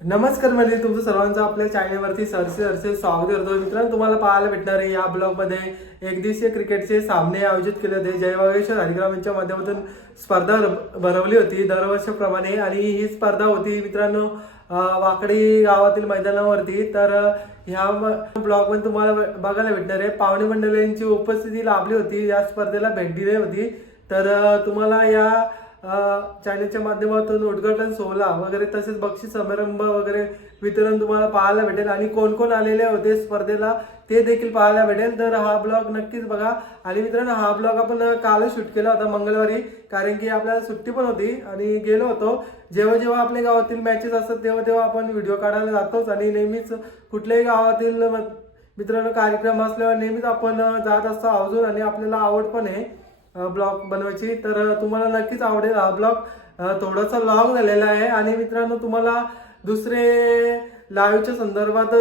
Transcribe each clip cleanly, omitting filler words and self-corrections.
नमस्कार म्हणजे तुमचं सर्वांचं आपल्या चॅनलवरती सरसे स्वागत करतो. मित्रांनो, तुम्हाला पाहायला भेटणार आहे या ब्लॉगमध्ये एक दिवसीय क्रिकेटचे सामने आयोजित केले होते. जय वागेश्वर हरिग्राम यांच्या माध्यमातून स्पर्धा भरवली होती दरवर्षीप्रमाणे आणि ही स्पर्धा होती मित्रांनो वाकडी गावातील मैदानावरती. तर ह्या ब्लॉगमध्ये तुम्हाला बघायला भेटणार आहे पाहुणे मंडळींची उपस्थिती लाभली होती, या स्पर्धेला भेट दिली होती. तर तुम्हाला या चॅनलच्या माध्यमातून उद्घाटन सोहळा वगैरे तसेच बक्षीस समारंभ वगैरे वितरण तुम्हाला पाहायला भेटेल आणि कोण कोण आलेले होते स्पर्धेला ते देखील पाहायला भेटेल. तर हा ब्लॉग नक्कीच बघा. आणि मित्रांनो, हा ब्लॉग आपण काल शूट केला होता मंगळवारी, कारण की आपल्याला सुट्टी पण होती आणि गेलो होतो. जेव्हा जेव्हा आपल्या गावातील मॅचेस असतात तेव्हा तेव्हा आपण व्हिडिओ काढायला जातोच आणि नेहमीच कुठल्याही गावातील मित्रांनो कार्यक्रम असल्यावर नेहमीच आपण जात असतो आवर्जून आणि आपल्याला आवड पण आहे ब्लॉग बनवायची. तर तुम्हाला नक्कीच आवडेल हा ब्लॉग. थोडासा लॉंग झालेला आहे आणि मित्रांनो तुम्हाला दुसरे लाईव्हच्या संदर्भात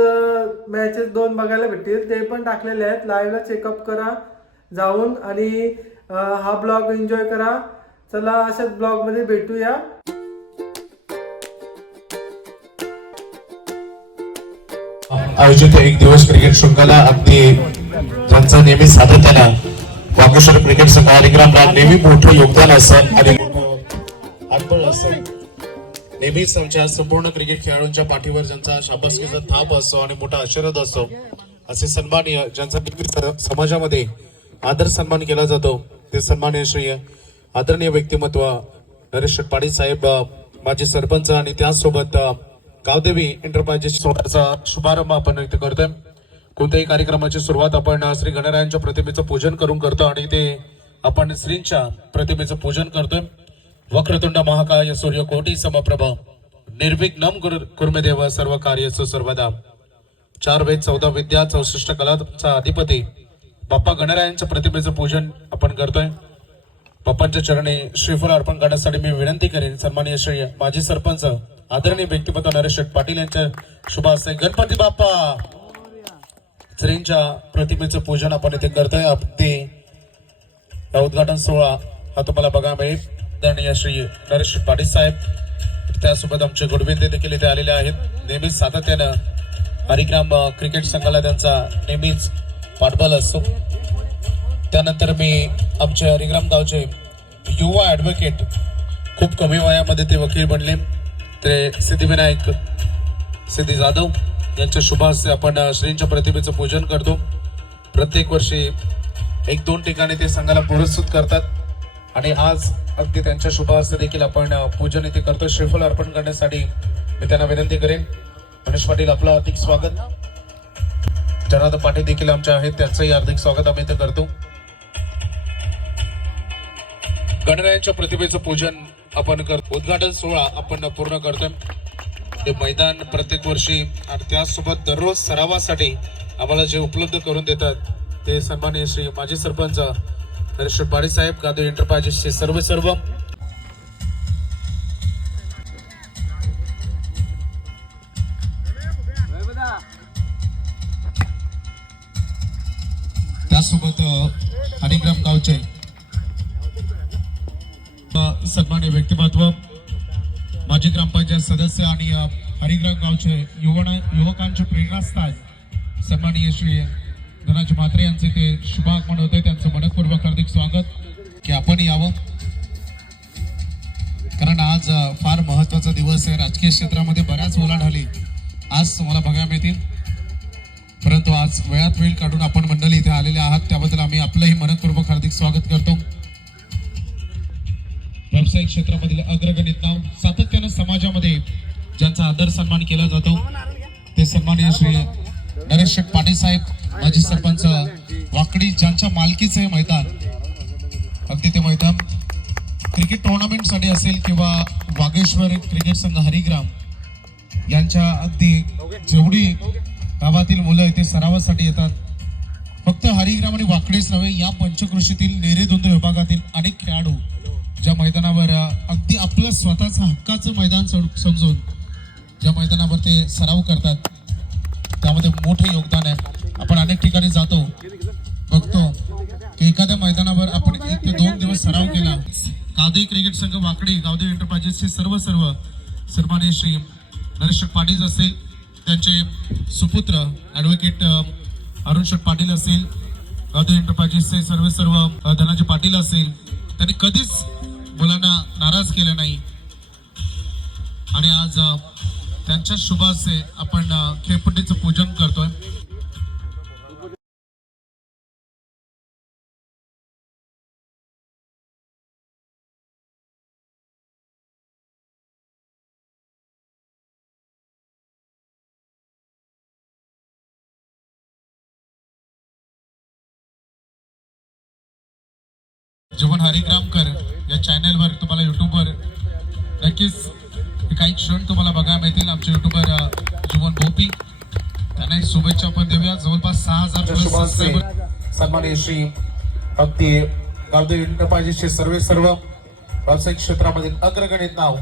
मॅचेस 2 बघायला भेटतील, ते पण टाकलेले आहेत. लाईव्हला चेकअप करा जाऊन आणि हा ब्लॉग एन्जॉय करा. चला अशाच ब्लॉगमध्ये भेटूया. आयोजित एक दिवस क्रिकेट शृंखला अगदी ज्यांचा नेहमी सातत्यानं वागेश्वर क्रिकेट संघ हरिग्रामला नेहमी मोठं योगदान असतं आणि हातबळ असतं. नेहमीच आमच्या संपूर्ण क्रिकेट खेळाडूंच्या पाठीवर ज्यांचा शाबासकीचा थाप असतो आणि मोठा आशीर्वाद असतो, असे सन्माननीय ज्यांचा समाजामध्ये आदर सन्मान केला जातो, ते सन्माननीय श्री आदरणीय व्यक्तिमत्व नरेश पाटील साहेब, माजी सरपंच आणि त्याचसोबत गावदेवी एंटरप्राइजेस सोहळ्याचा शुभारंभ आपण इथे करतोय. कोणत्याही कार्यक्रमाची सुरुवात आपण श्री गणरायांच्या प्रतिमेचं पूजन करून करतो आणि ते आपण श्रींच्या प्रतिमेचं पूजन करतोय. वक्रतुंड महाकाय सूर्यकोटी समप्रभ निर्विघ्नं कुर्मे सर्व कार्येषु सर्वदा. 4 वेद 14 विद्या 64 कलाचा अधिपती बाप्पा गणरायांच्या प्रतिमेचं पूजन आपण करतोय. बाप्पांच्या चरणी श्रीफळ अर्पण करण्यासाठी मी विनंती करेन सन्माननीय श्री माजी सरपंच आदरणीय व्यक्तिमत्व नरेश पाटील यांच्या शुभ हस्ते गणपती बाप्पा श्रींच्या प्रतिमेचं पूजन आपण इथे करतोय. अगदी उद्घाटन सोहळा हा तुम्हाला बघा मिळेल. आदरणीय श्री नरेश पाटील साहेब, त्यासोबत आमचे गुडविंदे देखील इथे आलेले आहेत. नेहमीच सातत्यानं हरिग्राम क्रिकेट संघाला त्यांचा नेहमीच पाठबळ असतो. त्यानंतर मी आमचे हरिग्राम गावचे युवा ऍडव्होकेट, खूप कमी वयामध्ये ते वकील बनले, ते सिद्धिविनायक सिद्धी जाधव यांच्या शुभ हस्ते आपण श्रींच्या प्रतिमेचं पूजन करतो. प्रत्येक वर्षी 1-2 ठिकाणी ते संघाला पुरस्कृत करतात आणि आज अगदी त्यांच्या शुभ हस्ते देखील आपण पूजन इथे करतो. श्रीफळ अर्पण करण्यासाठी मी त्यांना विनंती करेन. मनीष पाटील, आपलं हार्दिक स्वागत. जनार्दन पाटील देखील आमचे आहेत, त्यांचंही हार्दिक स्वागत आम्ही इथे करतो. गणरायांच्या प्रतिमेचं पूजन आपण करतो. उद्घाटन सोहळा आपण पूर्ण करतोय. ते मैदान प्रत्येक वर्षी आणि त्यासोबत दररोज सरावासाठी आम्हाला जे उपलब्ध करून देतात ते सन्माननीय श्री माजी सरपंच नरेश पाटील साहेब, गावदेवी एंटरप्राइजेसचे सर्व त्यासोबत हरिग्राम गावचे सन्माननीय व्यक्तिमत्व माजी ग्रामपंचायत सदस्य आणि हरिग्राम गावचे युवकांचे प्रेरणास्थान सन्माननीय श्री धनाजी म्हात्रे यांचे ते शुभागमन होते. त्यांचं मनपूर्वक हार्दिक स्वागत की आपण यावं, कारण आज फार महत्वाचा दिवस आहे. राजकीय क्षेत्रामध्ये बऱ्याच उलाढाली आज तुम्हाला बघायला मिळतील, परंतु आज वेळात वेळ काढून आपण मंडळी इथे आलेले आहात, त्याबद्दल आम्ही आपलंही मनपूर्वक हार्दिक स्वागत करतो. व्यावसायिक क्षेत्रामधील अग्रगणित नाव, सातत्यानं समाजामध्ये ज्यांचा आदर सन्मान केला जातो, ते सन्माननीय श्री नरेश पाटील साहेब, माजी सरपंच वाकडी, ज्यांच्या मालकीचं हे मैदान, अगदी ते मैदान क्रिकेट टुर्नामेंटसाठी असेल किंवा वागेश्वर क्रिकेट संघ हरिग्राम यांच्या अगदी जेवढी गावातील मुलं इथे सरावासाठी येतात. फक्त हरिग्राम आणि वाकडेच नव्हे, या पंचकृषीतील नेरेधुंद विभागातील अनेक खेळाडू ज्या मैदानावर अगदी आपलं स्वतःचं हक्काचं मैदान समजून ज्या मैदानावर ते सराव करतात, त्यामध्ये मोठे योगदान आहे. आपण अनेक ठिकाणी जातो, बघतो की एखाद्या मैदानावर आपण 1 ते 2 दिवस सराव केला. गावदेवी क्रिकेट संघ वाकडी, गावदेवी एंटरप्राइजेसचे सर्व सन्माननीय श्री नरेश पाटील असेल, त्यांचे सुपुत्र ॲडव्होकेट अरुण शेठ पाटील असेल, गावदेवी एंटरप्राइजेसचे सर्व धनाजी पाटील असेल, त्यांनी कधीच मुलांना नाराज केलं नाही आणि आज त्यांच्या शुभ हस्ते आपण खेळपट्टीचं पूजन करतोय. जीवन हरिग्रामकर या चॅनलवर तुम्हाला युट्यूबवर नक्कीच काही क्षण तुम्हाला बघायला मिळतील. आमचे युट्यूबर जीवन भोपी, त्यांना शुभेच्छा आपण देऊया. जवळपास 6,000 सन्माननीय श्री अगदी गावदेवी एंटरप्राइजेसचे सर्व व्यावसायिक क्षेत्रामधील अग्रगणित नाव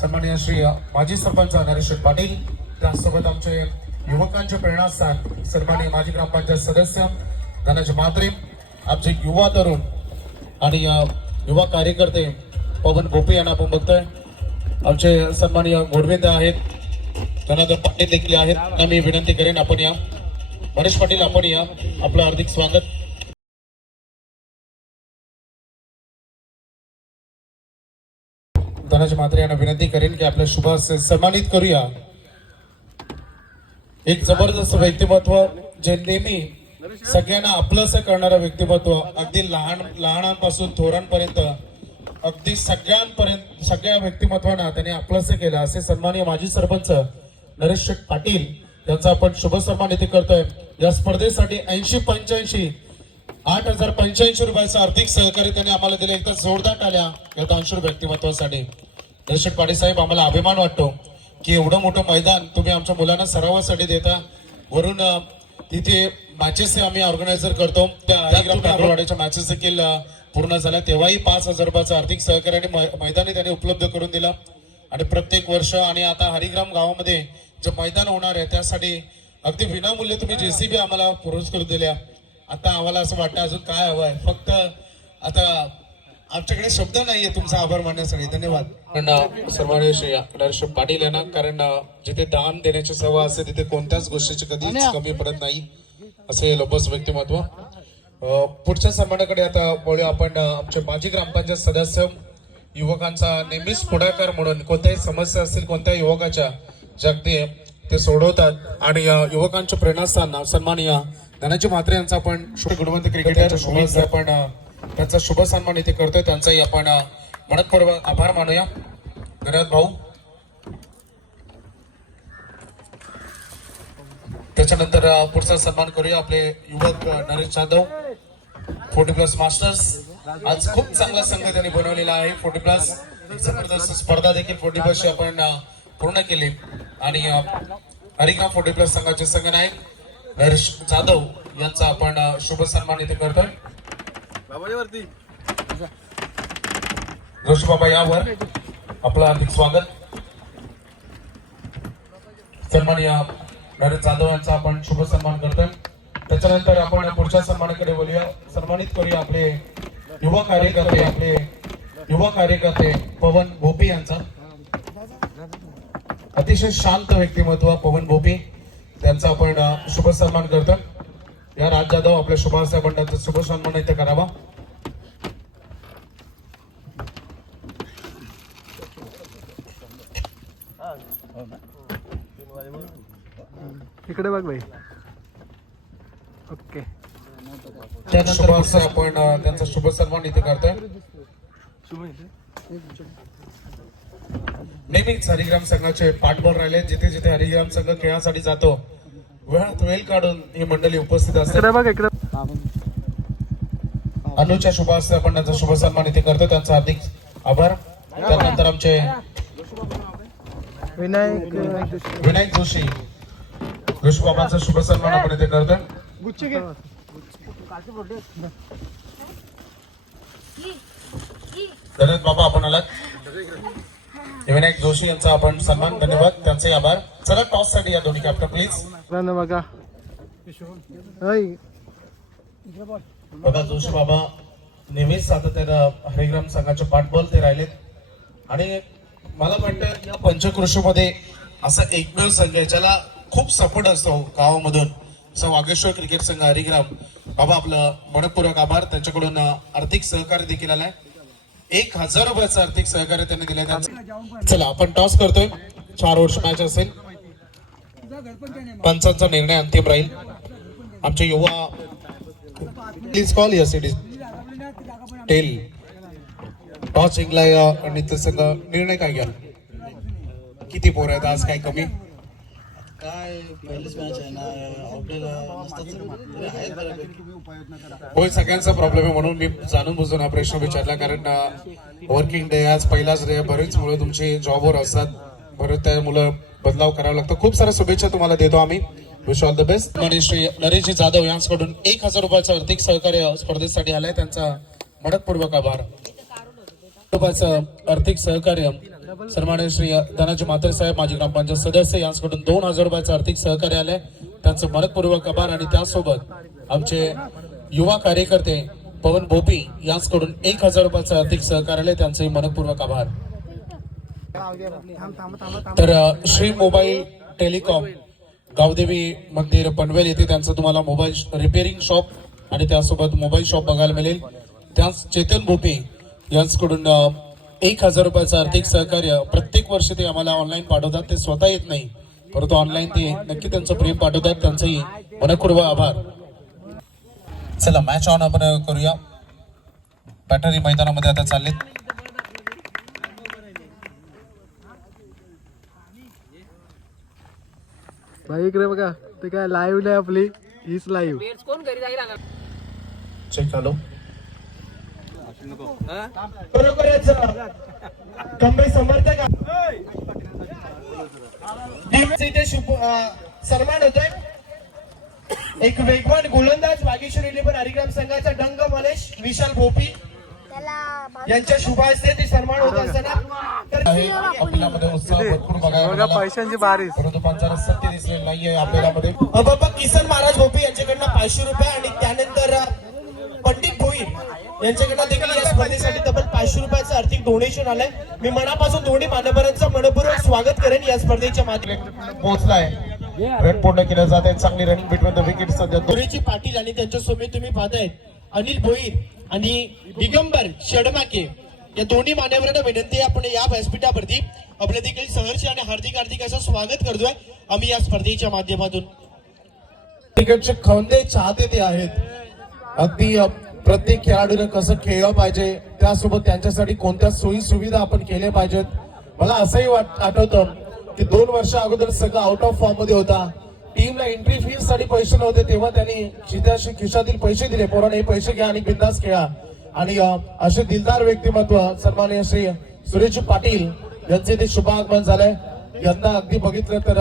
सन्माननीय श्री माजी सरपंच नरेश पाटील, त्यासोबत आमचे युवकांचे प्रेरणास्थान सन्माननीय माजी ग्रामपंचायत सदस्य धनाजी म्हात्रे, आमचे युवा तरुण आणि युवा कार्यकर्ते पवन भोपे यांना आपण बघतोय. आमचे सन्माननीय गोडवेंद्र आहेत, धनाधर पाटील देखील आहेत. मी विनंती करेन आपण या मनीष पाटील आपण या, आपलं हार्दिक स्वागत. धनाजी म्हात्रे यांना विनंती करेन की आपल्या शुभ हस्ते सन्मानित करूया. एक जबरदस्त व्यक्तिमत्व जे नेहमी सगळ्यांना आपलंसं करणारं व्यक्तिमत्व, अगदी लहानांपासून थोरांपर्यंत अगदी सगळ्या व्यक्तिमत्वांना त्यांनी आपलंसं केलं. असे सन्माननीय माजी सरपंच नरेश पाटील यांचा आपण शुभ सन्मान इथे करतोय. या स्पर्धेसाठी 8,085 रुपयाचं आर्थिक सहकार्य त्यांनी आम्हाला दिले. एकदा जोरदार टाळ्या या दानशूर व्यक्तिमत्वासाठी. नरेश पाटील साहेब, आम्हाला अभिमान वाटतो की एवढं मोठं मैदान तुम्ही आमच्या मुलांना सरावासाठी देता. वरून तिथे मॅचेस आम्ही ऑर्गनायझर करतो. त्या हरिग्रामवाड्याच्या मॅचेस देखील पूर्ण झाल्या, तेव्हाही 5,000 रुपयाचं आर्थिक सहकार्याने मैदानी त्यांनी उपलब्ध करून दिलं. आणि प्रत्येक वर्ष आणि आता हरिग्राम गावामध्ये जे मैदान होणार आहे त्यासाठी अगदी विनामूल्य तुम्ही JCB आम्हाला पुरस्कृत दिल्या. आता आम्हाला असं वाटतं अजून काय हवं आहे, फक्त आता आमच्याकडे शब्द नाहीये तुमचा आभार मानण्यासाठी. धन्यवाद. सन्माननीय श्री नरेश पाटील यांना, कारण जिथे दान देण्याची सवय असते तिथे कोणत्याच गोष्टीची कधीच कमी पडत नाही, असे लोपस व्यक्तिमत्व. पुढच्या सन्मानाकडे आता बोलूया आपण. आमचे माजी ग्रामपंचायत सदस्य युवकांचा नेहमीच पुढाकार म्हणून कोणत्याही समस्या असतील कोणत्याही युवकाच्या जगती ते सोडवतात आणि युवकांच्या प्रेरणास्थान सन्माननीय धनाजी म्हात्रे यांचा आपण गुणवंत क्रिकेटरच्या शुभ आपण त्यांचा शुभ सन्मान इथे करतोय. त्यांचाही आपण मनपूर्वक आभार मानूया. धन्यवाद भाऊ. त्याच्यानंतर पुढचा सन्मान करूया आपले युवक नरेश जाधव, 40+ मास्टर्स. आज खूप चांगला संघ त्यांनी बनवलेला आहे. 40+ जबरदस्त स्पर्धा देखील 40+ आपण पूर्ण केली आणि हरिग्राम 40+ संघाचे संघनायक नरेश जाधव यांचा आपण शुभ सन्मान इथे करतोय. जोशी बाबा यावर आपलं हार्दिक स्वागत. सन्माननीय नरेश जाधव यांचा आपण शुभ सन्मान करतोय. त्याच्यानंतर आपण पुढच्या सन्मानाकडे बोलूया. सन्मानित करूया आपले युवा कार्यकर्ते पवन भोपी यांचा. अतिशय शांत व्यक्तिमत्व पवन भोपी त्यांचा आपण शुभ सन्मान करतोय. या राज जाधव आपल्या शुभ हस्ते आपण त्यांचा शुभ सन्मान इथे करावा. इकडे बघ भाई. ओके. त्यानंतर आपण त्यांचा शुभ सन्मान इथे करतोय. नेहमीच हरिग्राम संघाचे पाठबळ राहिले. जिथे जिथे हरिग्राम संघ खेळासाठी जातो वेळात वेळ काढून ही मंडळी उपस्थित असते. अनुच्या शुभ हस्ते आपण त्यांचा शुभ सन्मान इथे करतो. त्यांचा हार्दिक आभार. त्यानंतर आमचे विनायक जोशी बाबांचा शुभ सन्मान आपण इथे करतोय. धन्यवाद बाबा आपण आलात. विनायक जोशी यांचा आपण सन्मान. धन्यवाद. त्यांचे आभार. चला टॉस साठी या दोन्ही कॅप्टन प्लीज. बघा जोशी बाबा नेहमीच सातत्यानं हरिग्राम संघाचे पाठबळ ते राहिलेत आणि मला वाटतं या पंचक्रोशीमध्ये असा एकमेव संघ आहे ज्याला खूप सपोर्ट असतो गावामधून, असा वागेश्वर क्रिकेट संघ हरिग्राम. बाबा आपलं मनपूर्वक आभार. त्यांच्याकडून आर्थिक सहकार्य देखील आलाय, 1000 रुपयाचं आर्थिक सहकार्य त्यांनी दिलंय त्यांचं. चला आपण टॉस करतोय. 4 ओव्हरची मॅच असेल. पंचांचा निर्णय अंतिम राहील. आमचे युवा please call yes it is tail toss जिंकलाय नित्य संघ. निर्णय काय घ्याल? किती पोर आहेत आज? काय कमी? काय पहिलीच मॅच आहे ना, आपल्याला नसतं आहेत बऱ्यापैकी. होय, सगळ्यांचा प्रॉब्लेम आहे म्हणून मी जाणून बुजून हा प्रश्न विचारला. कारण वर्किंग डे आज पहिलाच डे, बरेच मुलं तुमचे जॉबवर असतात, बरेच त्या मुलं बदलाव करावा लागतो. खूप साऱ्या शुभेच्छा तुम्हाला देतो आम्ही. Wish all the best. Shri Nareshji Jadhav यांच्याकडून 1000 रुपयाचं आर्थिक सहकार्य स्पर्धेसाठी आलंय, त्यांचा मनपूर्वक आभार. रुपयाचं आर्थिक सहकार्य सन्माननीय श्री धनाजी म्हात्रे साहेब माजी ग्रामपंचायत सदस्य यांच्याकडून 2000 रुपयाचं आर्थिक सहकार्य आलंय, त्यांचं मनपूर्वक आभार. आणि त्यासोबत आमचे युवा कार्यकर्ते पवन भोपी यांच्याकडून 1000 रुपयाचं आर्थिक सहकार्य आलंय, त्यांचंही मनपूर्वक आभार. तर श्री मोबाईल टेलिकॉम गावदेवी मंदिर पनवेल येथे त्यांचं तुम्हाला मोबाईल रिपेअरिंग शॉप आणि त्यासोबत मोबाईल शॉप बघायला मिळेल. त्याच चेतन भोपी यांच्याकडून 1000 रुपयाचं आर्थिक सहकार्य. प्रत्येक वर्षी ते आम्हाला ऑनलाईन पाठवतात, ते स्वतः येत नाही परंतु ऑनलाईन ते नक्की त्यांचं प्रेम पाठवतात, त्यांचंही मनपूर्वक आभार. चला मॅच ऑन आपण करूया. बॅटरी मैदानामध्ये आता चाललेत. भाई इकडे बघा, ते काय लाईव्ह नाही आपली, हीच लाईव्ह. Check hello. कंबई समर्थक इथे सन्मान होतोय. एक वेगवान गोलंदाज वागेश्वर 11 हरिग्राम संघाचा डंग मलेश विशाल भोपी यांच्या शुभ हस्ते ते सन्मान होत असताना आपल्यामध्ये उत्साह भरपूर बघायला बघा मिळाला. पैशांची बारीच. परंतु पंचायत सत्य दिसलेली नाहीये आपल्यामध्ये. बाबा किसन महाराज भोपी यांच्याकडनं 500 रुपये आणि त्यानंतर पंडित भोईर यांच्याकडनं देखील या स्पर्धेसाठी तब्बल 500 रुपयाचं आर्थिक डोनेशन आलंय. मी मनापासून दोन्ही मान्यवरांचं मनपूर्वक स्वागत करेन या स्पर्धेच्या माध्यमातून. पोहोचलाय. रन पूर्ण केलं जात आहे. चांगली रनिंग बिटवीन द विकेट सध्या. सुरेश पाटील आणि त्यांच्यासोबत तुम्ही पाहताय अनिल भोईर आणि दिगंबर शेडमाके या दोन्ही मान्यवरांना विनंती आहे, आपण या व्यासपीठावरती आपलं देखील सहर्ष आणि हार्दिक हार्दिक असं स्वागत करतोय आम्ही या स्पर्धेच्या माध्यमातून. क्रिकेटचे खवंदे चाहते ते आहेत. अगदी प्रत्येक खेळाडूने कसं खेळलं पाहिजे, त्यासोबत त्यांच्यासाठी कोणत्या सोयी सुविधा आपण केल्या पाहिजेत. मला असंही आठवतं की 2 वर्ष अगोदर सगळं आउट ऑफ फॉर्म मध्ये होता. टीमला एंट्री फीस साठी पैसे नव्हते, तेव्हा त्यांनी खिशातील पैसे दिले, पोरांनी पैसे घ्या आणि बिंदास खेळा. आणि असे दिलदार व्यक्तिमत्व सन्माननीय श्री सुरेश पाटील यांचे ते शुभागमन झालंय. यंदा अगदी बघितलं तर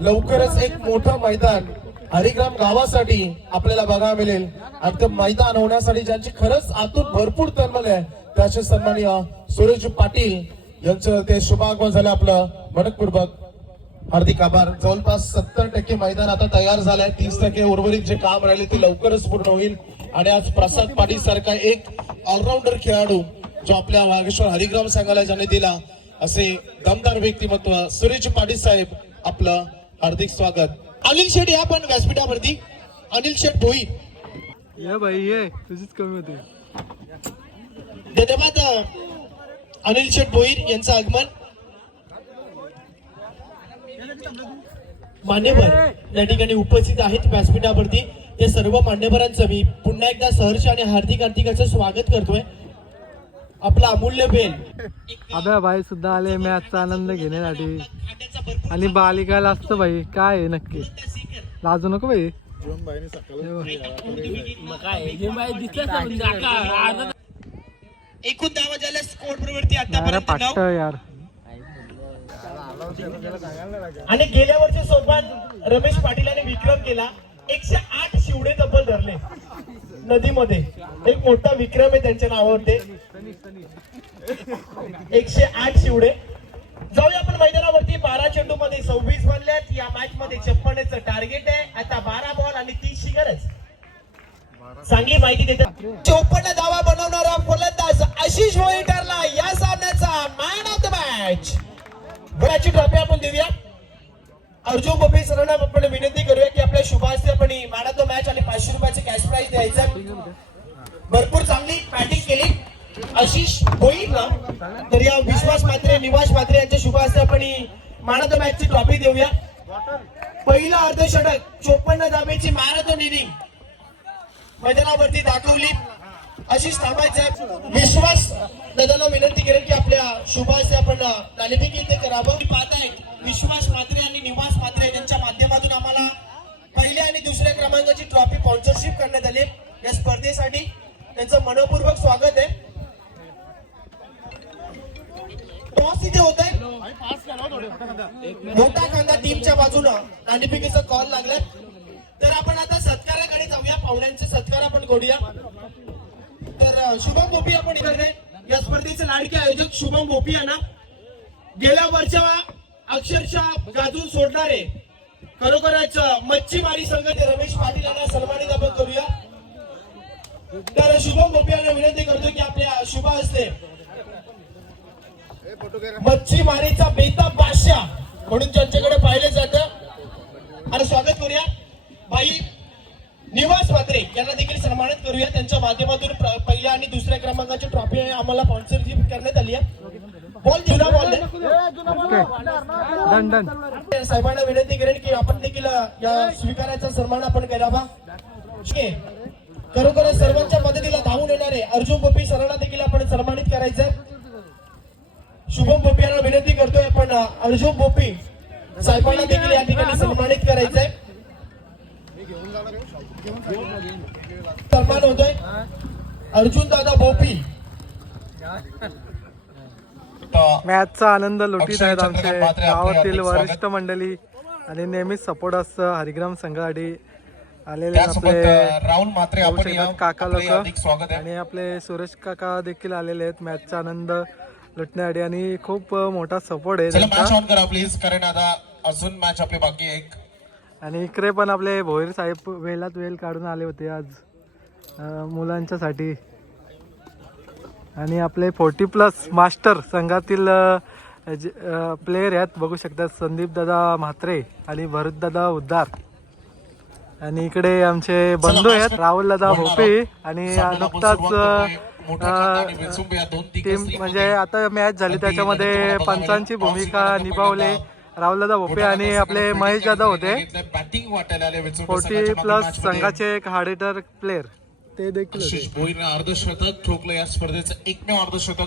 लवकरच एक मोठं मैदान हरिग्राम गावासाठी आपल्याला बघायला मिळेल. आणि ते मैदान होण्यासाठी ज्यांची खरंच आतून भरपूर तळमळ आहे, त्याचे सन्माननीय सुरेश पाटील यांचं ते शुभागमन झालं. आपलं मनपूर्वक हार्दिक आभार. जवळपास 70% मैदान आता तयार झालंय. 30% उर्वरित जे काम राहिले ते लवकरच पूर्ण होईल. आणि आज प्रसाद पाटील सारखा एक ऑलराऊंडर खेळाडू जो आपल्या वागेश्वर हरिग्राम संघाला ज्याने दिला, असे दमदार व्यक्तिमत्व सुरेश पाटील साहेब, आपलं हार्दिक स्वागत. अनिल शेठ या पण व्यासपीठावरती. अनिल शेठ भोईर ये भाई ये तुझीच कमी होते. धन्यवाद अनिल शेठ भोईर यांचं आगमन. मान्यवर या ठिकाणी उपस्थित आहेत व्यासपीठावरती. ते सर्व मान्यवरांचं मी पुन्हा एकदा सहर्ष आणि हार्दिक हार्दिक असं स्वागत करतोय. आपला अमूल्य बेल अबे भाई सुद्धा आले मॅचचा आनंद घेण्यासाठी. आणि बालिकाला असतं भाई, काय आहे नक्की, लाजू नको भाई. एकूण धावा झाल्या स्कोर प्रवृत्ती आतापर्यंत यार. आणि गेल्या वर्षी सोपान रमेश पाटील आणि विक्रम केला. 108 शिवडे तब्बल धरले नदीमध्ये. एक मोठा विक्रम आहे त्यांच्या नावावरती. 108 शिवडे. जाऊया आपण मैदानावरती. 12 चेंडू मध्ये 26 बनल्यात. या मॅच मध्ये 56चं टार्गेट आहे. आता 12 बॉल आणि 30 ची गरज. चांगली माहिती देते. 54 धावा बनवणारा फलंदाज आशिष भोईर ठरला या सामन्याचा मॅन ऑफ द मॅच. बराची ट्रॉफी आपण देऊया. अर्जुन बोपे सरांना आपण विनंती करूया की आपल्या शुभास्ते आपण मॅन ऑफ द मॅच आणि 500 रुपयाचे कॅश प्राइज द्यायचं. भरपूर चांगली बॅटिंग केली आशिष होईल ना, तर या विश्वास म्हात्रे निवास म्हात्रे यांच्या शुभ हस्ते आपण मॅन ऑफ द मॅच ची ट्रॉफी देऊया. पहिला अर्धशतक 54 धाब्याची मॅरेथॉन इनिंग मैदानावरती दाखवली. आशिष थांबायचं. विश्वास दादांना विनंती करेल की आपल्या शुभ हस्ते आपण नाणेफेक इथे करावं. पाहताय विश्वास म्हात्रे आणि निवास म्हात्रे यांच्या माध्यमातून आम्हाला पहिल्या आणि दुसऱ्या क्रमांकाची ट्रॉफी स्पॉन्सरशिप करण्यात आली. या स्पर्धेसाठी त्यांचं मनपूर्वक स्वागत आहे. टॉस इथे होत आहे. मोठा कांदा टीमच्या बाजूनं नाणेफेकीचा कॉल लागलाय. तर आपण आता सत्काराकडे जाऊया. पाहुण्यांचे सत्कार आपण करूया. तर शुभम बोपी आपण इकडे या स्पर्धेचे लाडके आयोजक शुभम बोपी यांना गेल्या वर्षा अक्षरशः गाजून सोडणारे खरोखरच मच्छीमारी संघ रमेश पाटील यांना सन्मानित आपण करूया. तर शुभम बोपी यांना विनंती करतो की आपल्या शुभ हस्ते मच्छीमारीचा बेताब बादशाह म्हणून ज्यांच्याकडे पाहिले जातं आणि स्वागत करूया. बाई निवास म्हात्रे यांना देखील सन्मानित करूया. त्यांच्या माध्यमातून पहिल्या आणि दुसऱ्या क्रमांकाची ट्रॉफी आम्हाला स्पॉन्सरशिप करण्यात आली आहे. बॉल जुना बॉल साहेबांना विनंती करेन की आपण देखील या स्वीकाराचा सन्मान आपण करावा. खरोखरच सर्वांच्या मदतीला धावून येणारे अर्जुन बोपी सरांना देखील आपण सन्मानित करायचंय. शुभम बोपी यांना विनंती करतोय आपण अर्जुन बोपी साहेबांना देखील या ठिकाणी सन्मानित करायचंय. सन्मान होतोय अर्जुन दादा बोपी. मॅचचा आनंद लुटीत आहेत आमचे गावातील वरिष्ठ मंडळी आणि नेहमीच सपोर्ट असतं हरिग्राम संघासाठी आलेले आपले राहुल म्हात्रे आपण काका लोक आणि आपले सुरेश काका देखील आलेले आहेत मॅचचा आनंद लुटण्यासाठी आणि खूप मोठा सपोर्ट आहे त्यांचा. करा प्लीज, कारण आता अजून मॅच आपली बाकी आहे. आणि इकडे पण आपले भोईर साहेब वेळात वेळ काढून आले होते आज मुलांच्यासाठी. आणि आपले 40+ मास्टर संघातील प्लेयर आहेत बघू शकतात संदीप दादा म्हात्रे आणि भरत दादा उद्दार. आणि इकडे आमचे बंधू आहेत राहुल दादा भोपे आणि नुकताच टीम म्हणजे आता मॅच झाली त्याच्यामध्ये पंचांची भूमिका निभावले राहुलदादा भोपे आणि आपले महेश जाधव होते. 40+ संघाचे एक हार्ड हिटर प्लेयर ते देखील अर्धशतक ठोकलं या स्पर्धेचं एकमेव अर्धशतक.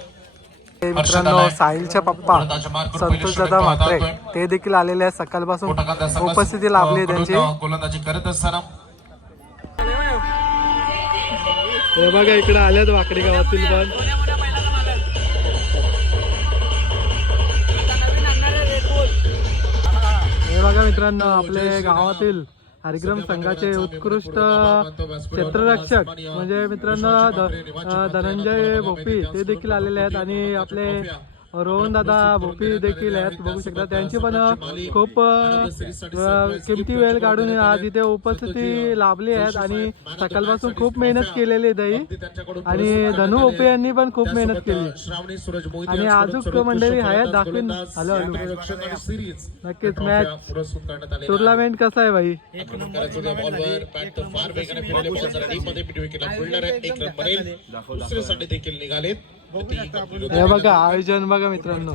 मित्रांनो साहिलच्या पप्पा संतोष दादा म्हात्रे ते देखील आलेले आहेत. सकाळपासून उपस्थिती लाभली त्यांची. गोलंदाजी करत असताना हे बघा इकडे आल्यात वाकडी गावातील पण. हे बघा मित्रांनो आपले गावातील हरिग्राम संघाचे उत्कृष्ट क्षेत्ररक्षक म्हणजे मित्रांनो धनंजय भोपी ते देखील आलेले आहेत आणि आपले रोहन दादा भोपी देखील आहेत बघू शकता. त्यांची पण खूप किमती वेळ काढून आज इथे उपस्थिती लाभली आहेत आणि सकाळपासून खूप मेहनत केलेली आहे आणि धनु भोपे यांनी पण खूप मेहनत केली आणि अजून मंडळी आहेत दाखवून. हॅलो नक्कीच मॅच टुर्नामेंट कसं आहे भाई. हे बघा आयोजन बघा मित्रांनो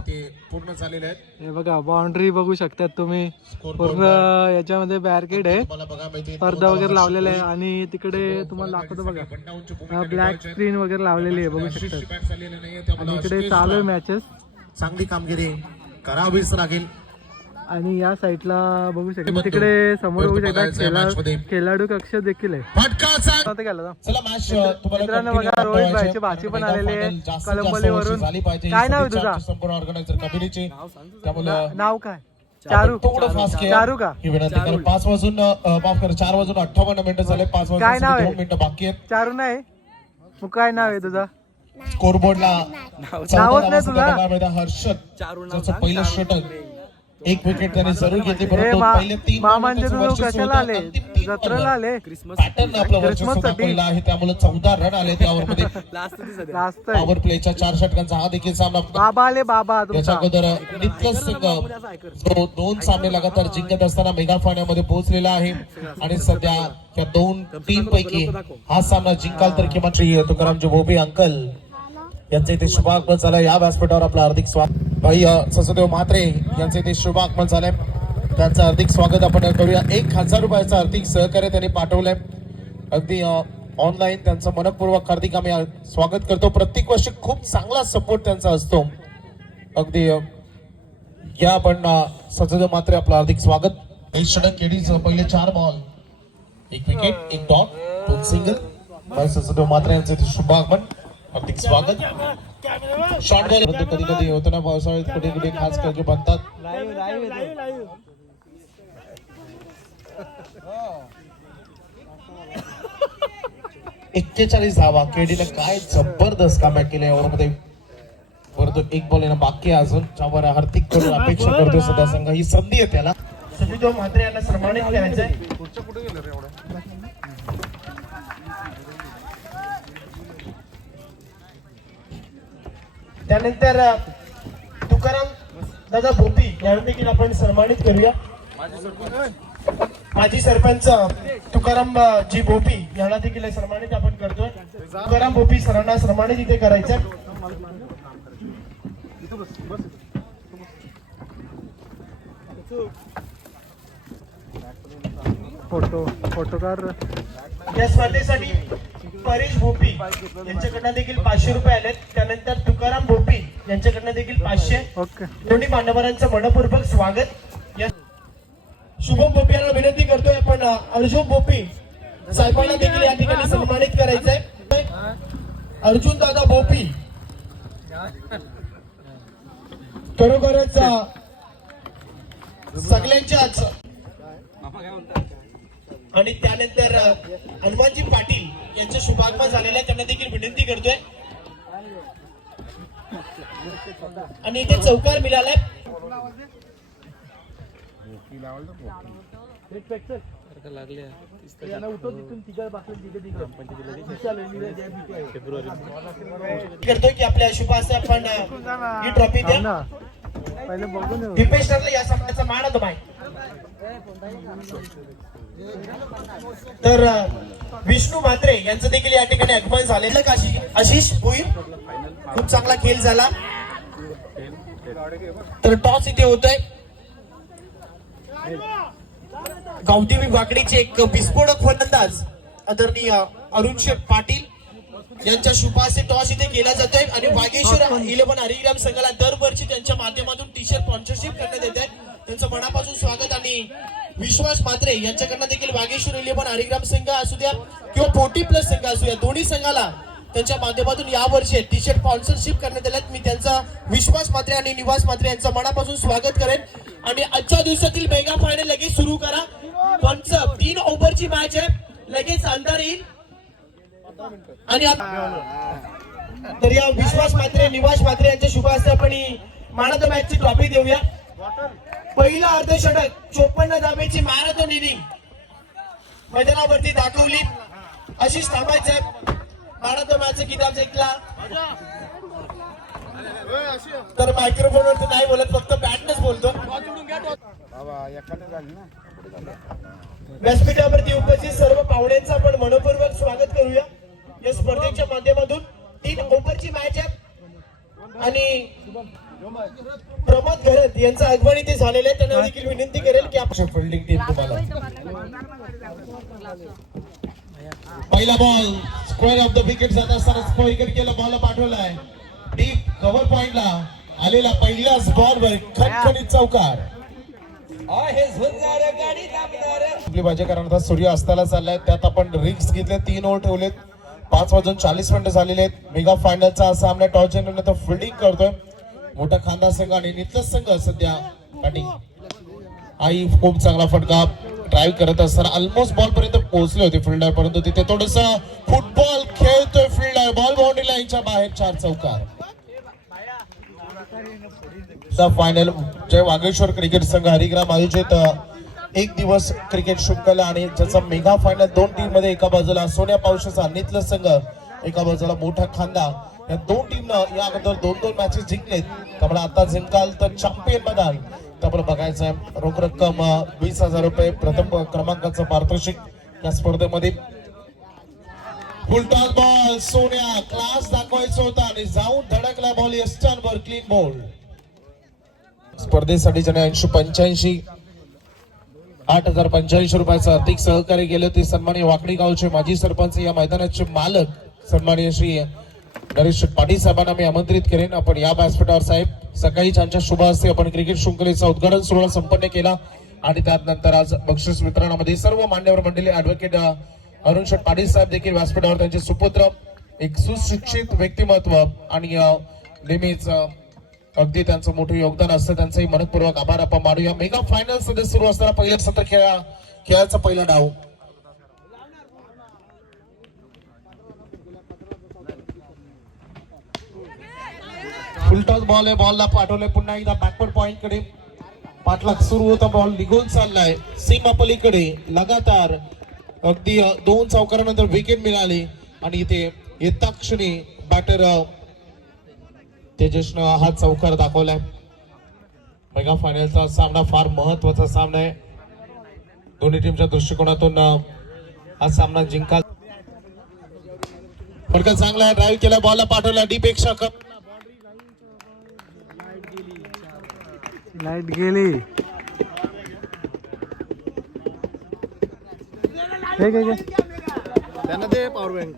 पूर्ण झालेले आहेत. हे बघा बाउंड्री बघू शकतात तुम्ही. पूर्ण याच्यामध्ये बॅरिकेड आहे, पडदा वगैरे लावलेला आहे आणि तिकडे तुम्हाला दाखवतो बघा ब्लॅक स्क्रीन वगैरे लावलेली आहे बघू शकतात. आणि इकडे चालू आहे मॅचेस. चांगली कामगिरी करावीच लागेल. आणि या साईडला बघू शकता तिकडे समोर बघू शकता खेळाडू कक्ष देखील आहे. मित्रांनो बघा रोहित भाईची भाची पण आलेली आहे कलंबलीवरून. काय नाव आहे तुझा. नाव काय. चारू. चारू का. 5 वाजून माफ करा 4 वाजून 58 मिनिटं झाले. 5 काय नाव वाजून आहे. 2 मिनिटं बाकी आहेत. चारू नाही मग काय नाव आहे तुझा. स्कोरबोर्डला नावच नाही तुला. हर्षद ज्याचं पहिलं षटक एक विकेट त्याने जरूर घेतली, परंतु पहिले 3 मामांचे मध्ये तुम्ही वर्चस्व कशाला होतं. आले अंतिम 3 जत्रेला बॉलवर आले पॅटर्न आपलं वर्चस्व क्रिसमससाठी. दाखवलेलं आहे, त्यामुळे 14 रन आले त्या ओव्हरमध्ये. लास्ट पॉवर प्लेच्या 4 षटकांचा हा देखील सामना. बाबा आले बाबा याच्या तुमचा अगोदर नितलस संघ जो 2 सामने लगातार जिंकत असताना मेगा फायनलमध्ये पोहोचलेला आहे आणि सध्या या 2 टीम पैकी हा सामना जिंकाल तर किमान श्री तुकारामजी भोपी अंकल यांचे इथे शुभागमन झालं. या व्यासपीठावर आपलं हार्दिक स्वागत. भाई ससदेव म्हात्रे यांचे इथे शुभागमन झालंय, त्यांचं हार्दिक स्वागत आपण करूया. 1000 रुपयाचं आर्थिक सहकार्य त्यांनी पाठवलंय. अगदी ऑनलाईन त्यांचं मनपूर्वक हार्दिक आम्ही स्वागत करतो. प्रत्येक वर्षी खूप चांगला सपोर्ट त्यांचा असतो. अगदी या आपण ससदेव म्हात्रे आपलं हार्दिक स्वागत. एक षटक केडीच पहिले 4 बॉल 1 विकेट 1 डॉट 2 सिंगल. भाई ससदेव म्हात्रे यांचं इथे शुभागमन हार्दिक स्वागत. शॉर्ट बॉल कधी कधी होतं ना पावसाळ्यात, कुठे कुठे खास करके बनतात. 41 धावा केडीने काय जबरदस्त कामॅक केलं यामध्ये. परंतु 1 बॉल येणं बाकी आहे अजून, ज्यावर हार्दिक कडून अपेक्षा करतोय सध्या संघ. ही संधी आहे त्याला. सचिन म्हात्रे यांना सन्मानित करायचंय. त्यानंतर तुकाराम दादा भोपी यांना देखील आपण सन्मानित करूया. माजी सरपंच तुकाराम जी भोपी यांना देखील सन्मानित आपण करतोय. तुकाराम भोपी सरांना सन्मानित इथे करायचं. फोटोकार या स्पर्धेसाठी परेश भोपी यांच्याकडनं देखील 500 रुपये आलेत. त्यानंतर तुकाराम भोपी यांच्याकडनं देखील 500. ओके दोन्ही मान्यवरांचं मनपूर्वक स्वागत. या शुभम भोपी यांना विनंती करतोय आपण अर्जुन भोपी साहेबांना देखील या ठिकाणी सन्मानित करायचंय. अर्जुन दादा भोपी खरोखरच सगळ्यांच्याच. आणि त्यानंतर हनुमानजी पाटील यांचं शुभागमन झालेलं आहे, त्यांना देखील विनंती करतोय. आणि इथे चौकार मिळालाय. करतोय की आपल्या शुभ हस्ते आपण ही ट्रॉफी द्या. पहिले बघून येऊ. दीपेश ठरले या सामन्याचा मान होतो बाय. तर विष्णू म्हात्रे यांचं देखील या ठिकाणी आगमन झालेलं. आशिष भोईर खूप चांगला खेळ झाला. तर टॉस इथे होतोय. गावठी विभागणीचे एक विस्फोटक फलंदाज आदरणीय अरुण शेठ पाटील यांच्या शुभासे टॉस इथे केला जातोय. आणि वागेश्वर 11 हरिग्राम संघाला दरवर्षी त्यांच्या माध्यमातून टी शर्ट स्पॉन्सरशिप करण्यात येत आहे. त्यांचं मनापासून स्वागत. आणि विश्वास म्हात्रे यांच्याकडनं देखील वागेश्वर 11 हरिग्राम संघ असू द्या किंवा 40+ संघ असू द्या, दोन्ही संघाला त्यांच्या माध्यमातून यावर्षी टी शर्ट स्पॉन्सरशिप करण्यात आल्यात. मी त्यांचा विश्वास म्हात्रे आणि निवास म्हात्रे यांचं मनापासून स्वागत करेन. आणि आजच्या दिवसातील मेगा फायनल लगेच सुरू करा. 3 ओव्हरची मॅच आहे, लगेच अंधार येईल. आणि तर या विश्वास म्हात्रे निवास म्हात्रे यांच्या शुभ हस्ते आपण ही मॅन मॅचची ट्रॉफी देऊया. पहिला अर्धषटक 54 धाब्याची मॅरेथॉन इनिंग मैदानावरती दाखवली. आशिष थांबायचे मॅरेथॉन मॅचचा किताब जिंकला. तर मायक्रोफोनवरती नाही बोलत, फक्त बॅटनेच बोलतो. व्यासपीठावरती उपस्थित सर्व पाहुण्यांचं आपण मनपूर्वक स्वागत करूया. या स्पर्धेच्या माध्यमातून 3 ओव्हरची मॅच आहे. आणि प्रमोद घरत यांचं आगमन इथे झालेलं आहे. त्यांना देखील विनंती करेल की आपण फिल्डिंग टीम तुम्हाला. पहिला ball square of the wicket जात असताना विकेट केला, बॉल पाठवलाय डीप कव्हर पॉइंटला आलेला पहिल्याच बॉलवर खणखणीत चौकार. आपली बाजी कारण आता सूर्य अस्ताला चाललाय, त्यात आपण रिक्स घेतले. 3 ओव्हर ठेवलेत. 5:40 झालेले आहेत. मेगा फायनलचा हा सामना टॉस जिंकल्यानंतर फिल्डिंग करतोय मोठा खांदा संघ आणि नितलस संघ सध्या बॅटिंग. आई खूप चांगला फटका ड्राईव्ह करत असताना ऑलमोस्ट बॉल पर्यंत पोहोचले होते फिल्डर, परंतु तिथे थोडस फुटबॉल खेळतोय फिल्डर. बॉल बाउंड्री लाईनच्या बाहेर 4 चौकार. फायनल जय वागेश्वर क्रिकेट संघ हरिग्राम आयोजित एक दिवस क्रिकेट शृंखला आणि ज्याचा मेगा फायनल 2 टीम मध्ये एका बाजूला सोन्या पावसाचा नितल संघ, एका बाजूला मोठा खांदा. या 2 टीमनं या अगोदर 2-2 मॅचेस जिंकलेत. त्यामुळे आता जिंकाल तर चॅम्पियन बनाल. त्यामुळे बघायचं आहे रोख रक्कम 20,000 रुपये, प्रथम क्रमांकाचं पारितोषिक या स्पर्धेमध्ये. फुलटॉस बॉल सोन्या क्लास दाखवायचा होता आणि जाऊन धडकला बॉल यस्टांवर, क्लीन बॉल. स्पर्धेसाठी ज्याने 80-85 8,085 रुपयाचं आर्थिक सहकार्य केले होते सन्माननीय वाकडी गावचे माजी सरपंच, या मैदानाचे मालक सन्माननीय श्री नरेश पाटील साहेबांना मी आमंत्रित करेन. आपण या व्यासपीठावर साहेब सकाळी त्यांच्या शुभ हस्ते आपण क्रिकेट शृंखलेचा उद्घाटन सोहळा संपन्न केला आणि त्यानंतर आज बक्षीस वितरणामध्ये सर्व मान्यवर मंडळी ऍडव्होकेट अरुण शेठ पाटील साहेब देखील व्यासपीठावर त्यांचे सुपुत्र, एक सुशिक्षित व्यक्तिमत्व आणि नेहमीच अगदी त्यांचं मोठं योगदान असतं. त्यांचंही मनपूर्वक आभार आपण मानूया. मेगा फायनल सध्या सुरू असताना पहिल्या सत्र खेळाचा पहिला डाव. फुलटॉस बॉल आहे, बॉलला पाठवलंय पुन्हा एकदा बॅकवर्ड पॉइंट कडे. पाठलाग सुरू होता, बॉल निघून चाललाय सीमा पलीकडे. लगातार अगदी 2 चौकारानंतर विकेट मिळाली आणि इथे येता क्षणी बॅटर तेजसनं हा चौकार दाखवलाय. मेगा फायनलचा सामना फार महत्वाचा सामना आहे. दोन्ही टीमच्या दृष्टिकोनातून हा सामना जिंका. फटका चांगला ड्राईव्ह केला, बॉलला पाठवला डीप पेक्षा कम. लाईट गेली. त्यांना दे पॉवर बँक.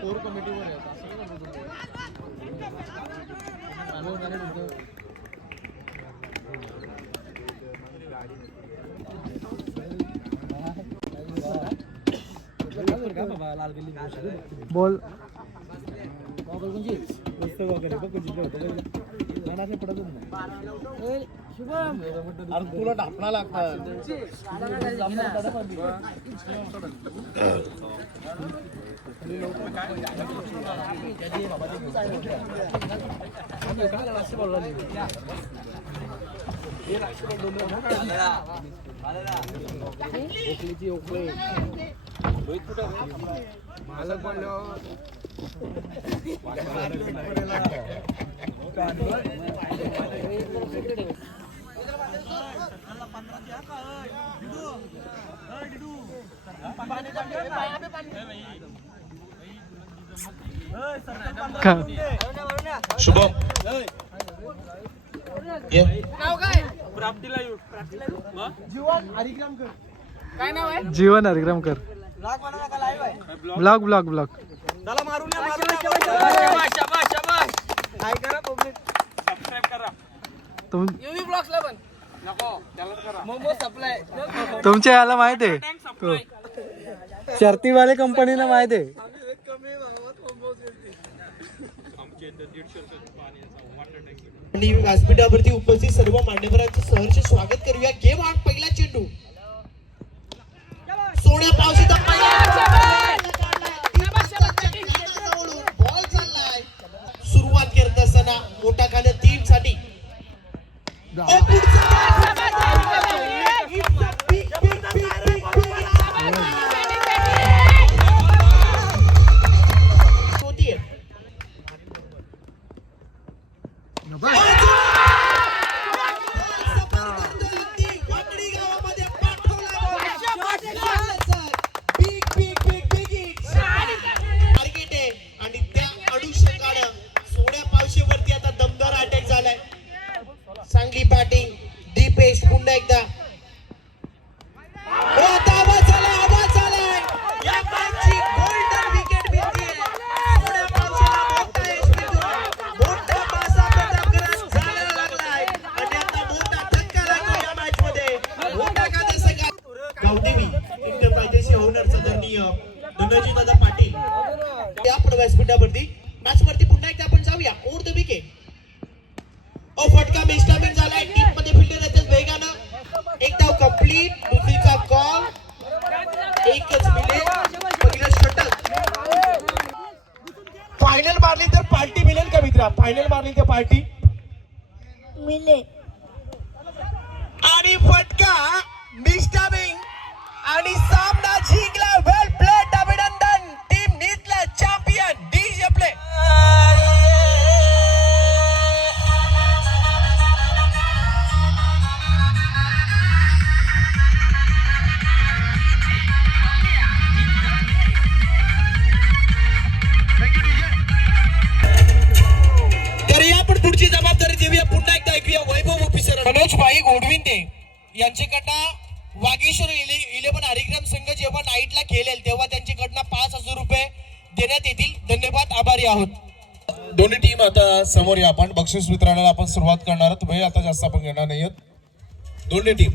कोर कमिटीवर आहे बोल. तुला ढापणा लागतात. शुभम जीवन हरिग्रामकर. ब्लॉग तुमच्या याला माहित आहे, शर्तीवाले कंपनीला माहित आहे. व्यासपीठावरती उपस्थित सर्व मान्यवरांचं सहर्ष स्वागत करूया. गेम ऑन पहिला चेंडू सोन्या पावसाचा बॉल चाललाय. सुरुवात करत असताना मोठा खाण्या टीम साठी चांगली बॅटिंग दीपेश. पुन्हा एकदा आवाज आलाय. या मॅचची गोल्डन विकेट मिळते. सोन्या पावसाला मोठा मासा पटकन जायला लागलाय आणि आता मोठा धक्का लागतो या मॅच मध्ये. मोठा खाते संघात गावदेवी इंटरप्राइजेसचे ओनर सदरणीय धनंजय दादा पाटील या व्यासपीठावरती मॅच वरती पुन्हा एकदा आपण जाऊया. Over the wicket. फटका मिसटायमिंग झालाय. टीम मध्ये फिल्डर येतात वेगानं. एक धाव कंप्लीट, दुसरीचा कॉल. एकच मिनिट. पहिलं षटक फायनल मारली ते पार्टी मिले आणि फटका मिस्टाबिंग आणि सामना जिंकला. वेल प्लेड, अभिनंदन. टीम नीतला चॅम्पियन. DJ play. तर यापुढे पुढची जबाबदारी देऊया. पुन्हा एकदा ऐकूया वैभव ऑफिसर मनोज भाई गोडविंदे यांच्याकडनं वागेश्वर 11 हरिग्राम संघ जेव्हा नाईटला खेळेल तेव्हा त्यांच्याकडनं 5,000 रुपये देण्यात येतील. धन्यवाद, आभारी आहोत. दोन्ही टीम आता समोर या. आपण बक्षीस वितरणाला आपण सुरुवात करणार आहोत. वेळ आता जास्त आपण घेणार नाहीयेत. दोन्ही टीम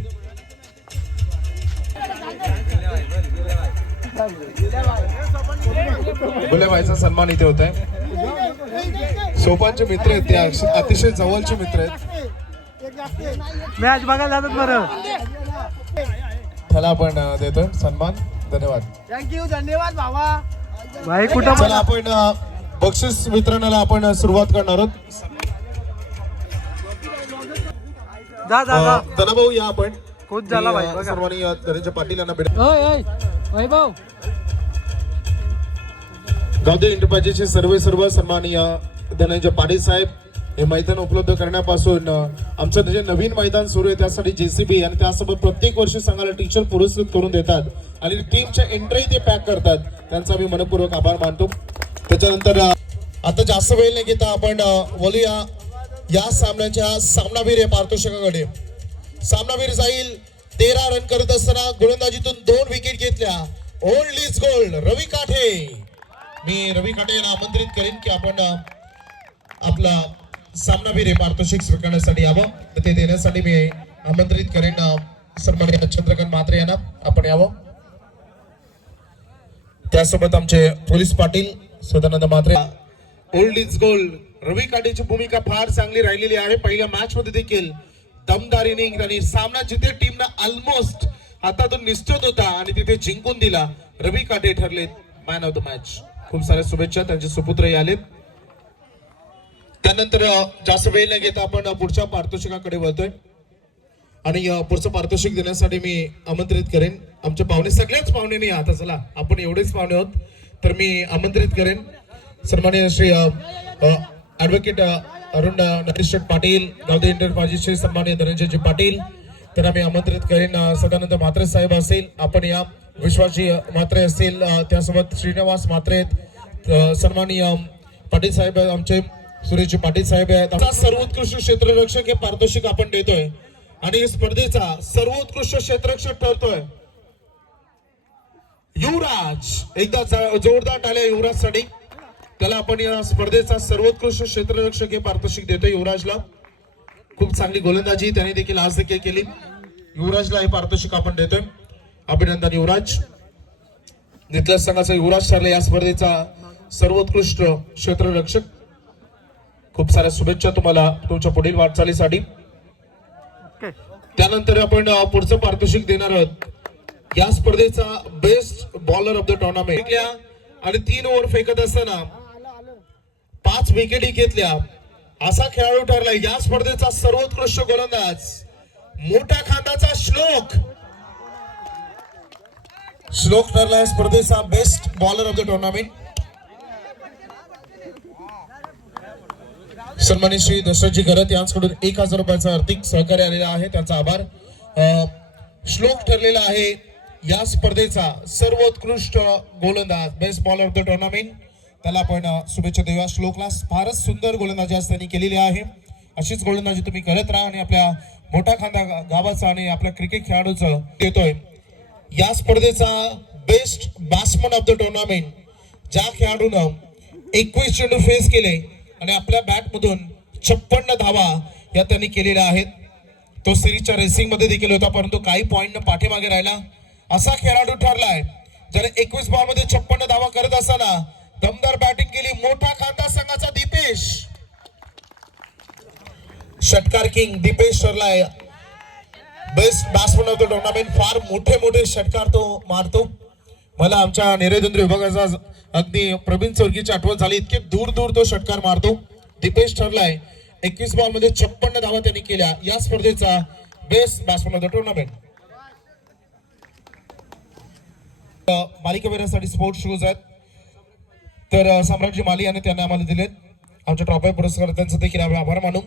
गुलेबाईचा सन्मान इथे होत आहे. सोपानचे मित्र आहेत, ते अतिशय जवळचे मित्र आहेत. मॅच बघायला जातात बरं. त्याला आपण देतोय सन्मान. धन्यवाद. थँक्यू, धन्यवाद भावा. भाई कुठं चला आपण बक्षीस वितरणाला आपण सुरुवात करणार आहोत. जा जा जा. धनभाऊ या आपण. खूप झाला भाई मी, बघा. सर्वांनी धनंजय पाटील यांना भेट. वैभव गावदेवी एंटरप्राइजेसचे सर्व सन्माननीय धनंजय पाटील साहेब हे मैदान उपलब्ध करण्यापासून आमचं जे नवीन मैदान सुरू आहे त्यासाठी JCB आणि त्यासोबत प्रत्येक वर्षी संघाला टीचर पुरस्कृत करून देतात आणि टीमच्या एंट्री ते पॅक करतात. त्यांचा मी मनपूर्वक आभार मानतो. त्याच्यानंतर आता जास्त वेळ न घेता आपण बोलूया या सामन्याच्या सामनावीर पारितोषिकाकडे. सामनावीर जाईल 13 रन करत असताना गोलंदाजीतून 2 विकेट घेतल्या. ओल्ड इज गोल्ड रवी काठे. मी रवी काठे यांना आमंत्रित करेन की आपण आपला सामनावीर पारितोषिक स्वीकारण्यासाठी यावं. तर ते देण्यासाठी मी आमंत्रित करेन सन्माननीय चंद्रकांत म्हात्रे यांना. आपण यावं. त्यासोबत आमचे police Patil Sadanand Mhatre. Old is gold Ravi काठेची भूमिका फार चांगली राहिलेली आहे. पहिल्या मॅच मध्ये देखील दमदार इनिंग आणि सामना जिथे टीमना ऑलमोस्ट हातातून निसटत होता आणि तिथे जिंकून दिला. रवी काठे ठरले मॅन ऑफ द मॅच. खूप साऱ्या शुभेच्छा. त्यांचे सुपुत्रही आलेत. त्यानंतर जास्त वेळ न घेता आपण पुढच्या पारितोषिकाकडे वळतोय आणि पुढचं पारितोषिक देण्यासाठी मी आमंत्रित करेन आमचे पाहुणे. सगळ्याच पाहुणे नाही आता, चला आपण एवढेच पाहुणे आहोत. तर मी आमंत्रित करेन सन्माननीय श्री ॲडव्होकेट अरुण नरेश पाटील, गावदेवी एंटरप्राइजेसचे सन्माननीय धनंजयजी पाटील. त्यांना मी आमंत्रित करेन. सदानंद म्हात्रे साहेब असेल, आपण या विश्वासजी म्हात्रे असतील, त्यासोबत श्रीनिवास म्हात्रे, सन्माननीय पाटील साहेब आमचे सुरेशजी पाटील साहेब आहेत. सर्वोत्कृष्ट क्षेत्ररक्षक हे पारितोषिक आपण देतोय आणि स्पर्धेचा सर्वोत्कृष्ट क्षेत्ररक्षक ठरतोय युवराज. एकदा जोरदार टाळ्या युवराजसाठी. त्याला आपण या स्पर्धेचा सर्वोत्कृष्ट क्षेत्ररक्षक हे पारितोषिक देतोय युवराजला. खूप चांगली गोलंदाजी त्याने देखील आज देखील केली. युवराजला हे पारितोषिक आपण देतोय. अभिनंदन युवराज. नितल्या संघाचा युवराज ठरला या स्पर्धेचा सर्वोत्कृष्ट क्षेत्ररक्षक. खूप साऱ्या शुभेच्छा तुम्हाला तुमच्या पुढील वाटचालीसाठी. त्यानंतर आपण पुढचं पारितोषिक देणार आहोत या स्पर्धेचा best bowler of the tournament. आणि 3 ओव्हर फेकत असताना 5 विकेटी घेतल्या असा खेळाडू ठरला या स्पर्धेचा सर्वोत्कृष्ट गोलंदाज मोठा खांदाचा श्लोक ठरला स्पर्धेचा best bowler of the tournament. सन्मानित श्री दशरथजी गरत यांच्याकडून 1,000 रुपयाचा आर्थिक सहकार्य आलेला आहे, त्यांचा आभार. श्लोक ठरलेला आहे या स्पर्धेचा सर्वोत्कृष्ट गोलंदाज best bowler of the tournament. त्याला आपण शुभेच्छा देऊया. श्लोकला फारच सुंदर गोलंदाजी आज त्यांनी केलेली आहे. अशीच गोलंदाजी तुम्ही करत राहा आणि आपल्या मोठा खांदा गावाचा आणि आपल्या क्रिकेट खेळाडूचं देतोय. या स्पर्धेचा best batsman of the tournament ज्या खेळाडूनं 21 चेंडू फेस केले आणि आपल्या बॅट मधून 56 धावा या त्यांनी केलेल्या आहेत. तो सिरीजच्या रेसिंग मध्ये देखील होता परंतु काही पॉइंट न पाठीमागे राहिला असा खेळाडू ठरलाय ज्याने 21 बॉल मध्ये 56 धावा करत असताना दमदार बॅटिंग केली. मोठा खांदा संघाचा दीपेश षटकार किंग दीपेश ठरलाय best batsman of the tournament. फार मोठे षटकार तो मारतो. मला आमच्या निर्देंद्र विभागाचा अगदी प्रवीण चौरकीची आठवण झाली. इतके दूर तो षटकार मारतो. दीपेश ठरलाय. 21 बॉल मध्ये 56 धावा त्यांनी केल्या. या स्पर्धेचा best batsman of the tournament. मालिकेवीरासाठी स्पोर्ट्स शूज आहेत, तर साम्राज्य माली यांनी त्यांना आम्हाला दिलेत. आमच्या ट्रॉफी पुरस्कार त्यांचा देखील आम्ही आभार मानू.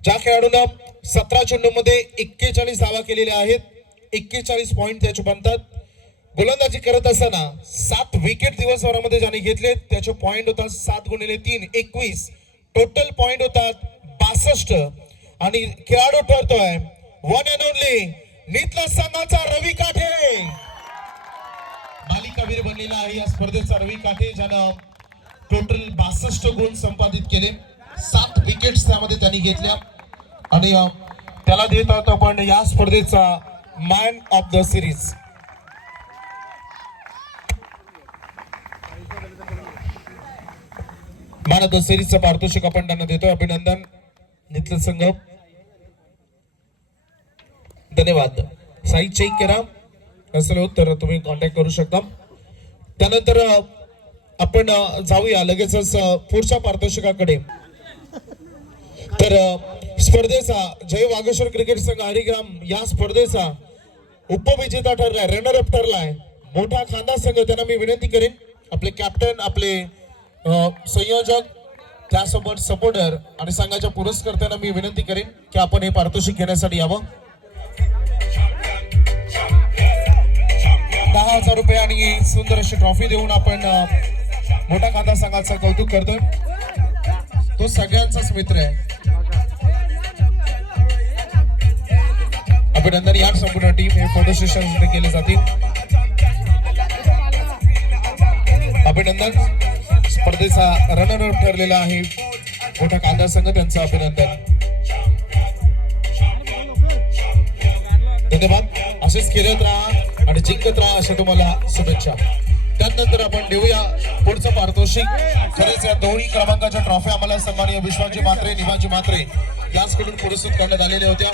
ज्या खेळाडूंना 17 चेंडूमध्ये 41 धावा केलेल्या आहेत, 41 पॉइंट त्याचे बनतात. गोलंदाजी करत असताना 7 विकेट दिवसभरामध्ये ज्यांनी घेतले त्याचे पॉइंट होतात 7 गुणिले 3 21. टोटल पॉइंट होतात 62. आणि खेळाडू ठरतोय वन अँड ओनली नितलस संघाचा रवी काठे. मालिकावीर बनलेला आहे या स्पर्धेचा रवी काठे, ज्यानं टोटल 62 गुण संपादित केले. 7 विकेट्स त्यामध्ये त्यांनी घेतल्या आणि त्याला देत आहोत आपण या स्पर्धेचा man of the series. Man of the सिरीजचं पारितोषिक आपण त्यांना देतोय. अभिनंदन नितल संघ, धन्यवाद. साईज चेक करा, नसेल तर तुम्ही कॉन्टॅक्ट करू शकता. त्यानंतर आपण जाऊया लगेचच पुढच्या पारितोषिकाकडे. तर स्पर्धेचा जय वागेश्वर क्रिकेट संघ हरिग्राम या स्पर्धेचा उपविजेता ठरलाय, रनर अप ठरलाय मोठा खांदा संघ. त्यांना मी विनंती करेन, आपले कॅप्टन, आपले संयोजक, त्यासोबत सपोर्टर आणि संघाच्या पुरस्कर्त्यांना मी विनंती करेन की आपण हे पारितोषिक घेण्यासाठी यावं. 10,000 रुपये आणि सुंदर अशी ट्रॉफी देऊन आपण मोठा खांदा संघाचं कौतुक करतोय. तो सगळ्यांचाच मित्र आहे. अभिनंदन. या संपूर्ण टीम हे फोटो सेशन केले जातील. अभिनंदन. स्पर्धेचा रनर अप ठरलेला आहे मोठा खांदा संघ, त्यांचं अभिनंदन. धन्यवाद. असेच खेळत राहा आणि जिंकत राहा अशा तुम्हाला शुभेच्छा. त्यानंतर आपण देऊया पुढचं पारितोषिक. खरेच या दोन्ही क्रमांकाच्या ट्रॉफी आम्हाला सन्माननीय विश्वाजी म्हात्रे, निवाजी म्हात्रे याचकडून पुरस्कृत करण्यात आलेल्या होत्या.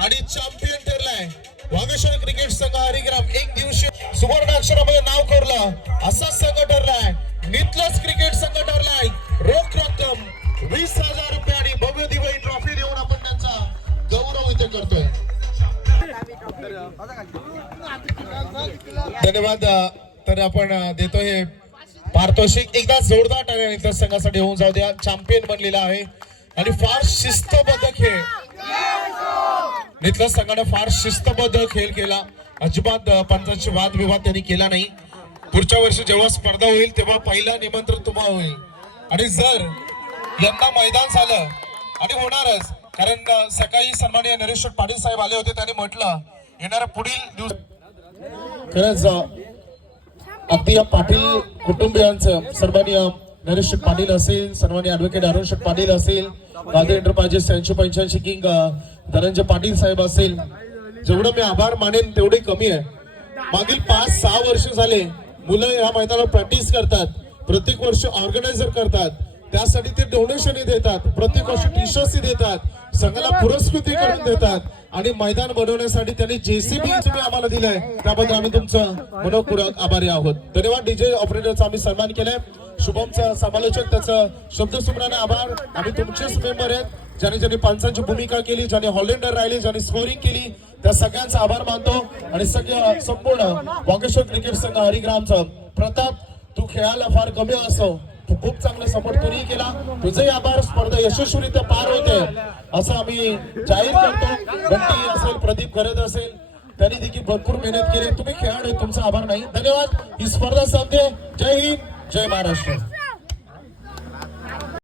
आणि चॅम्पियन ठरलाय वागेश्वर क्रिकेट संघ हरिग्राम. एक दिवशी सुवर्ण अक्षरामध्ये नाव कोरलं असा संघ ठरलाय. नितलस क्रिकेट संघ ठरलाय. रोख रक्कम 20,000 रुपये आणि भव्य दिव्य ट्रॉफी देऊन आपण त्यांचा गौरव इथे करतोय. धन्यवाद. तर आपण देतो हे पारितोषिक. एकदा जोरदार टाळ्या नितलस संघासाठी होऊन जाऊ द्या. चॅम्पियन बनलेला आहे आणि फार शिस्तबद्ध खेळ नितलस संघाने फार शिस्तबद्ध खेळ केला. अजिबात पंचांची वादविवाद त्यांनी केला नाही. पुढच्या वर्षी जेव्हा स्पर्धा होईल तेव्हा पहिला निमंत्रण तुम्हाला होईल. आणि जर यंदा मैदान झालं आणि होणारच, कारण सकाळी सन्माननीय नरेश पाटील साहेब आले होते, त्यांनी म्हटलं येणाऱ्या पुढील दिवस खरंच अगदी या पाटील कुटुंबियांचं सन्माननीय नरेश पाटील असेल, सन्माननीय ऍडव्होकेट अरुण शेठ पाटील असेल, गांधी एंटरप्राइजेस 85 किंग धनंजय पाटील साहेब असेल, जेवढं मी आभार मानेन तेवढे कमी आहे. मागील 5-6 वर्ष झाले मुलं या मैदानावर प्रॅक्टिस करतात, प्रत्येक वर्ष ऑर्गनायझर करतात, त्यासाठी ते डोनेशन देतात, प्रत्येक वर्षी टी शर्ट्स देतात, संघाला पुरस्कृती करून देतात आणि मैदान बनवण्यासाठी त्यांनी जेसीबी तुम्ही आम्हाला दिलंय, त्याबद्दल आम्ही तुमचं मनपूर्वक आभारी आहोत. धन्यवाद. डीजे ऑपरेटरचा आम्ही सन्मान केलाय. शुभमचा समालोचक, त्याचं शब्दसुमराने आभार. आम्ही तुमचेच मेंबर आहेत, ज्यांनी ज्यांनी पंचांची भूमिका केली, ज्यांनी हॉलंडर राहिले, ज्यांनी स्कोरिंग केली, त्या सगळ्यांचा आभार मानतो. आणि सगळ्या संपूर्ण वागेश्वर क्रिकेट संघ हरिग्रामचा प्रताप, तू खेळायला फार कमी असतो, तू खूप चांगला सपोर्ट तोही केला, तुझे आभार. स्पर्धा यशस्वीरित्या पार होते असं आम्ही जाहीर करतो. बंटी असेल, प्रदीप करत असेल, त्यांनी देखील भरपूर मेहनत केली. तुम्ही खेळाडू, तुमचा आभार नाही. धन्यवाद. ही स्पर्धा संपते. जय हिंद, जय महाराष्ट्र.